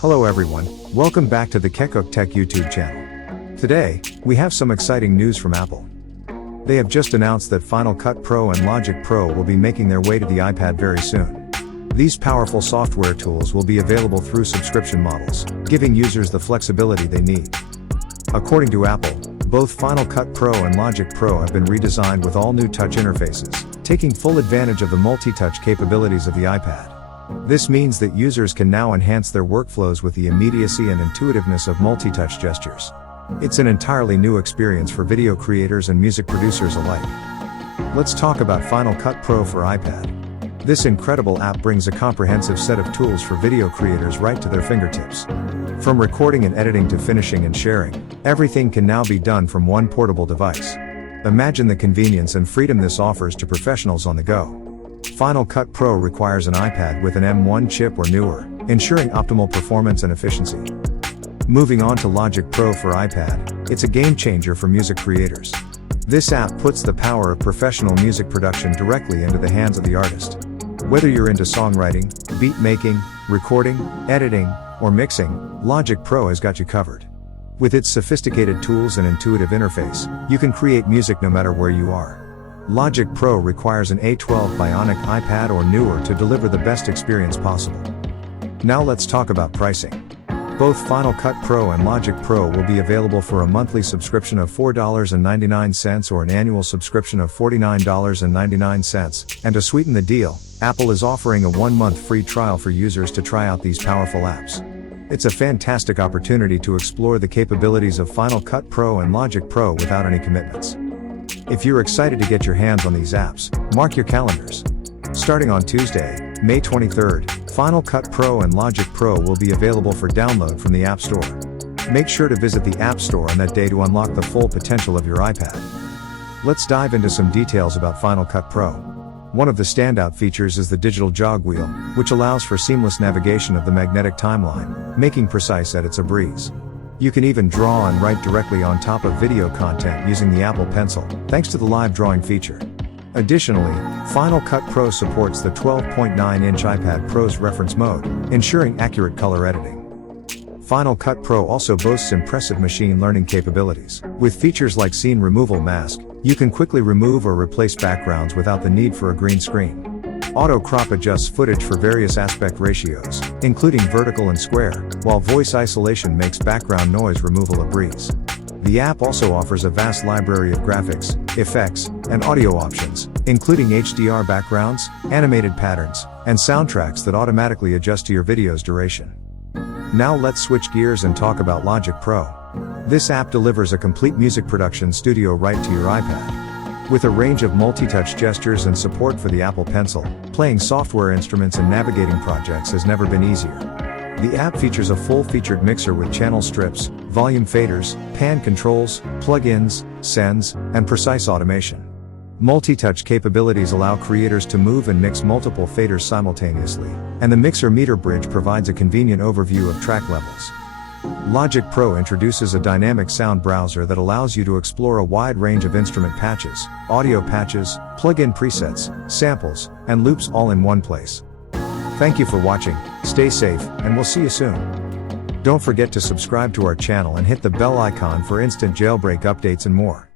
Hello everyone, welcome back to the Kekuk Tech YouTube channel. Today, we have some exciting news from Apple. They have just announced that Final Cut Pro and Logic Pro will be making their way to the iPad very soon. These powerful software tools will be available through subscription models, giving users the flexibility they need. According to Apple, both Final Cut Pro and Logic Pro have been redesigned with all new touch interfaces, taking full advantage of the multi-touch capabilities of the iPad. This means that users can now enhance their workflows with the immediacy and intuitiveness of multi-touch gestures. It's an entirely new experience for video creators and music producers alike. Let's talk about Final Cut Pro for iPad. This incredible app brings a comprehensive set of tools for video creators right to their fingertips. From recording and editing to finishing and sharing, everything can now be done from one portable device. Imagine the convenience and freedom this offers to professionals on the go. Final Cut Pro requires an iPad with an M1 chip or newer, ensuring optimal performance and efficiency. Moving on to Logic Pro for iPad, it's a game changer for music creators. This app puts the power of professional music production directly into the hands of the artist. Whether you're into songwriting, beat making, recording, editing, or mixing, Logic Pro has got you covered. With its sophisticated tools and intuitive interface, you can create music no matter where you are. Logic Pro requires an A12 Bionic iPad or newer to deliver the best experience possible. Now let's talk about pricing. Both Final Cut Pro and Logic Pro will be available for a monthly subscription of $4.99 or an annual subscription of $49.99, and to sweeten the deal, Apple is offering a 1-month free trial for users to try out these powerful apps. It's a fantastic opportunity to explore the capabilities of Final Cut Pro and Logic Pro without any commitments. If you're excited to get your hands on these apps, mark your calendars. Starting on Tuesday, May 23rd, Final Cut Pro and Logic Pro will be available for download from the App Store. Make sure to visit the App Store on that day to unlock the full potential of your iPad. Let's dive into some details about Final Cut Pro. One of the standout features is the digital jog wheel, which allows for seamless navigation of the magnetic timeline, making precise edits a breeze. You can even draw and write directly on top of video content using the Apple Pencil, thanks to the live drawing feature. Additionally, Final Cut Pro supports the 12.9-inch iPad Pro's reference mode, ensuring accurate color editing. Final Cut Pro also boasts impressive machine learning capabilities. With features like Scene Removal Mask, you can quickly remove or replace backgrounds without the need for a green screen. Auto Crop adjusts footage for various aspect ratios, including vertical and square, while Voice Isolation makes background noise removal a breeze. The app also offers a vast library of graphics, effects, and audio options, including HDR backgrounds, animated patterns, and soundtracks that automatically adjust to your video's duration. Now let's switch gears and talk about Logic Pro. This app delivers a complete music production studio right to your iPad. With a range of multi-touch gestures and support for the Apple Pencil, playing software instruments and navigating projects has never been easier. The app features a full-featured mixer with channel strips, volume faders, pan controls, plugins, sends, and precise automation. Multi-touch capabilities allow creators to move and mix multiple faders simultaneously, and the Mixer Meter Bridge provides a convenient overview of track levels. Logic Pro introduces a dynamic sound browser that allows you to explore a wide range of instrument patches, audio patches, plug-in presets, samples, and loops all in one place. Thank you for watching, stay safe, and we'll see you soon. Don't forget to subscribe to our channel and hit the bell icon for instant jailbreak updates and more.